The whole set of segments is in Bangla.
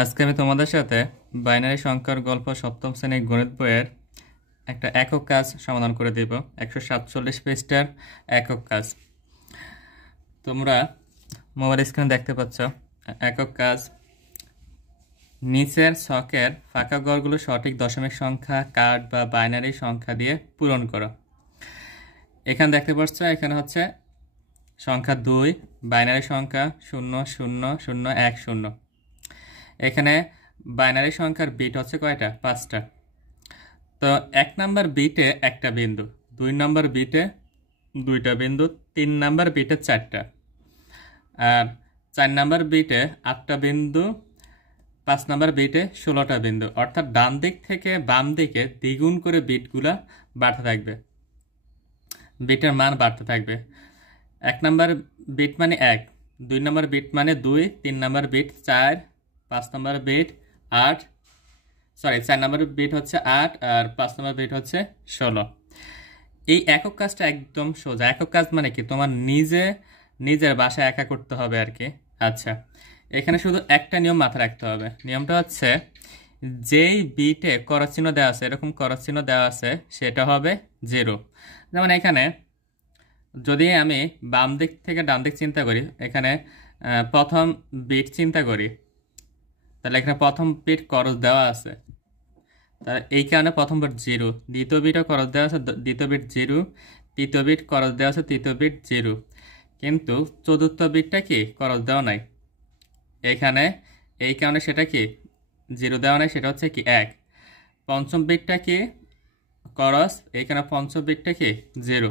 আজকে আমি তোমাদের সাথে বাইনারি সংখ্যার গল্প সপ্তম শ্রেণীর গণিত বইয়ের একটা একক কাজ সমাধান করে দেব। 147 পৃষ্ঠার একক কাজ তোমরা মোবাইল স্ক্রিনে দেখতে পাচ্ছ। একক কাজ, নিচের ছকের ফাঁকা ঘরগুলো সঠিক দশমিক সংখ্যা, কার্ড বা বাইনারি সংখ্যা দিয়ে পূরণ করো। এখানে দেখতে পাচ্ছ, এখানে হচ্ছে সংখ্যা 2, বাইনারি সংখ্যা 0 0 0 1 0। এখানে বাইনারি সংখ্যার বিট হচ্ছে কয়টা? 5টা। তো 1 নাম্বার বিটে একটা বিন্দু, 2 নাম্বার বিটে 2টা বিন্দু, 3 নাম্বার বিটে 4টা, আর 4 নাম্বার বিটে 8টা বিন্দু, 5 নাম্বার বিটে 16টা বিন্দু। অর্থাৎ ডান দিক থেকে বাম দিকে দ্বিগুণ করে বিটগুলা বাড়তে থাকবে, বিটের মান বাড়তে থাকবে। 1 নাম্বার বিট মানে 1, 2 নাম্বার বিট মানে 2, 3 number bit 4, 5 number bit 8, 4 number bit হচ্ছে 8, আর 5 নাম্বার বিট হচ্ছে 16। এই একক কাজটা একদম সোজা। একক কাজ মানে কি, তোমার নিজের বাসায় একা করতে হবে আর কি। আচ্ছা, এখানে শুধু একটা নিয়ম মাথায় রাখতে হবে। নিয়মটা হচ্ছে, যেই বিটে করজ চিহ্ন দেওয়া আছে, এরকম করজ চিহ্ন দেওয়া আছে, সেটা হবে 0। যেমন এখানে যদি আমি বাম দিক থেকে ডান দিক চিন্তা করি, এখানে প্রথম বিট চিন্তা করি, তাহলে এখানে প্রথম বিট করজ দেওয়া আছে, তাহলে এই কারণে প্রথম বিট 0, দ্বিতীয় বিটও করজ দেওয়া আছে, দ্বিতীয় বিট 0, তৃতীয় বিট করজ দেওয়া আছে, তৃতীয় বিট 0। কিন্তু চতুর্থ বিটটা কি করজ দেওয়া নাই এখানে, এই কারণে সেটা কি 0 দেওয়া নাই, সেটা হচ্ছে কি 1। পঞ্চম বিটটা কি করজ, এইখানে পঞ্চম বিটটা কি 0।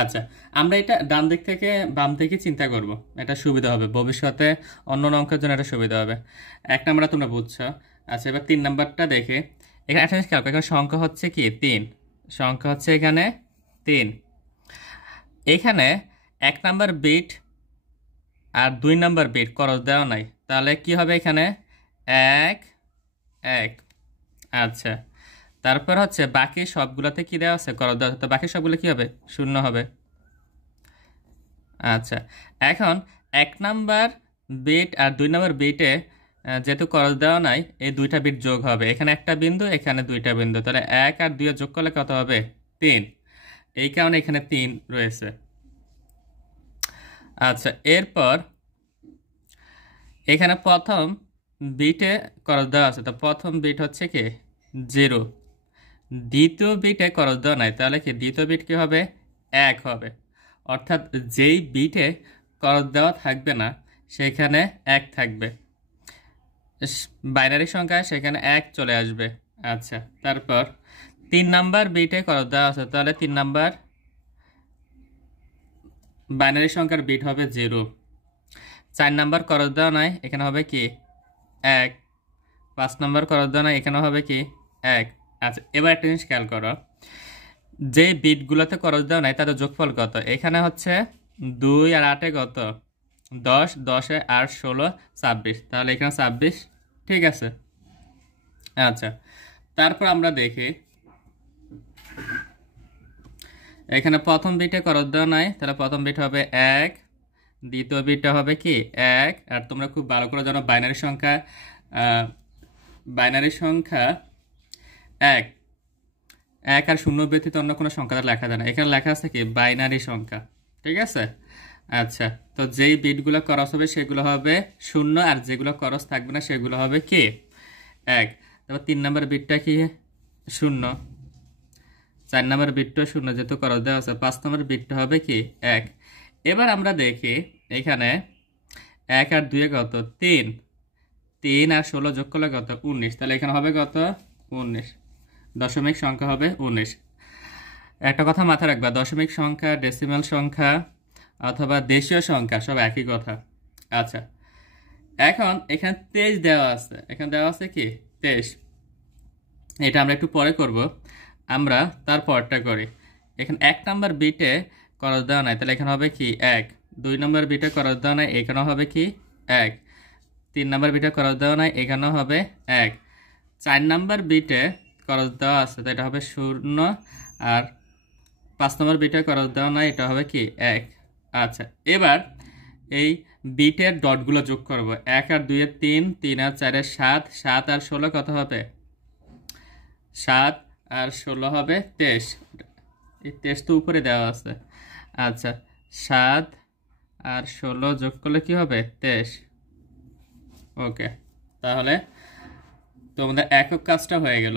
আচ্ছা, আমরা এটা ডান দিক থেকে বাম দিকে চিন্তা করব, এটা সুবিধা হবে ভবিষ্যতে, অন্য অঙ্কের জন্য এটা সুবিধা হবে। 1 নাম্বারটা তোমরা বুঝছো। আচ্ছা, এবার 3 নাম্বারটা দেখে, এখানে একটা জিনিস খেয়াল করো, এখানে সংখ্যা হচ্ছে কি 3, সংখ্যা হচ্ছে এখানে 3। এখানে 1 নাম্বার বিট আর 2 নাম্বার বিট করজ দেওয়া নাই, তাহলে কি হবে এখানে 1 1। আচ্ছা, তারপর হচ্ছে বাকি সবগুলোতে কি দেওয়া আছে, করজ দেওয়া আছে, তো বাকি সবগুলো কি হবে 0 হবে। আচ্ছা, এখন 1 নাম্বার বিট আর 2 নাম্বার বিটে যেহেতু করজ দেওয়া নাই, এই 2টা বিট যোগ হবে, এখানে একটা বিন্দু, এখানে 2টা বিন্দু, তাহলে 1 আর 2 যোগ করলে কত হবে 3। এই কারণে এখানে 3 রয়েছে। আচ্ছা, এরপর এখানে প্রথম বিটে করজ দেওয়া আছে, তো প্রথম বিট হচ্ছে কি 0, দ্বিতীয় বিটে করজ দেওয়া নাই, তাহলে কি দ্বিতীয় বিট কি হবে 1 হবে। অর্থাৎ যেই বিটে করজ দেওয়া থাকবে না, সেখানে 1 থাকবে, বাইনারি সংখ্যা সেখানে 1 চলে আসবে। আচ্ছা, তারপর 3 নাম্বার বিটে করজ দেওয়া আছে, তাহলে 3 নাম্বার বাইনারি সংখ্যার বিট হবে 0। 4 নাম্বার করজ দেওয়া নাই, এখানে হবে কি 1। 5 নাম্বার করজ দেওয়া নাই, এখানে হবে কি 1। আচ্ছা, এবার একটা জিনিস খেয়াল করো, যে বিটগুলোতে করজ দেওয়া নাই তাদের যোগফল কত? এখানে হচ্ছে 2 আর 8 কত 10, 10 এ 8 16 26, তাহলে এখানে 26, ঠিক আছে। আচ্ছা, তারপর আমরা দেখি, এখানে প্রথম বিটে করজ দেওয়া নাই, তাহলে প্রথম বিট হবে 1, দ্বিতীয় বিটটা হবে কি 1, আর তোমরা খুব ভালো করে জানো বাইনারি সংখ্যা 1 1 আর 0 ব্যতীত অন্য কোনো সংখ্যা লেখা যায় না। এখানে লেখা আছে কি বাইনারি সংখ্যা, ঠিক আছে। আচ্ছা, তো যেই বিটগুলো করজ হবে সেগুলো হবে 0, আর যেগুলো করজ থাকবে না সেগুলো হবে কি 1। তারপর 3 নাম্বার বিটটা কি 0, 4 নাম্বার বিটটা 0 যেহেতু করজ দেওয়া আছে, 5 নাম্বার বিটটা হবে কি 1। এবার আমরা দেখি, এখানে 1 আর 2 কত 3, 3 আর 16 যোগ করলে কত 19, তাহলে এখানে হবে কত 19, দশমিক সংখ্যা হবে 19। একটা কথা মাথায় রাখবা, দশমিক সংখ্যা, ডেসিমাল সংখ্যা অথবা দেশীয় সংখ্যা সব একই কথা। আচ্ছা, এখন এখানে 23 দেওয়া আছে, এখানে দেওয়া আছে কি 23, এটা আমরা একটু পরে করব, আমরা তারপরটা করি। এখানে 1 নাম্বার বিটে করজ দেওয়া নাই, তাহলে এখানে হবে কি 1। 2 নাম্বার বিটে করজ দেওয়া নাই, এখানেও হবে কি 1। 3 নাম্বার বিটে করজ দেওয়া নাই, এখানেও হবে 1। 4 নাম্বার বিটে করজ দেওয়া আছে, তো এটা হবে 0, আর 5 নম্বর বিটে করজ দেওয়া নাই, এটা হবে কি 1। আচ্ছা, এবার এই বিটের ডটগুলো যোগ করব। 1 আর 2 এর 3, 3 আর 4 এর 7, 7 আর 16 কত হবে? 7 আর 16 হবে 23। এই 23 তো উপরে দেওয়া আছে। আচ্ছা, 7 আর 16 যোগ করলে কি হবে? 23। ওকে, তাহলে তোমাদের একক কাজটা হয়ে গেল।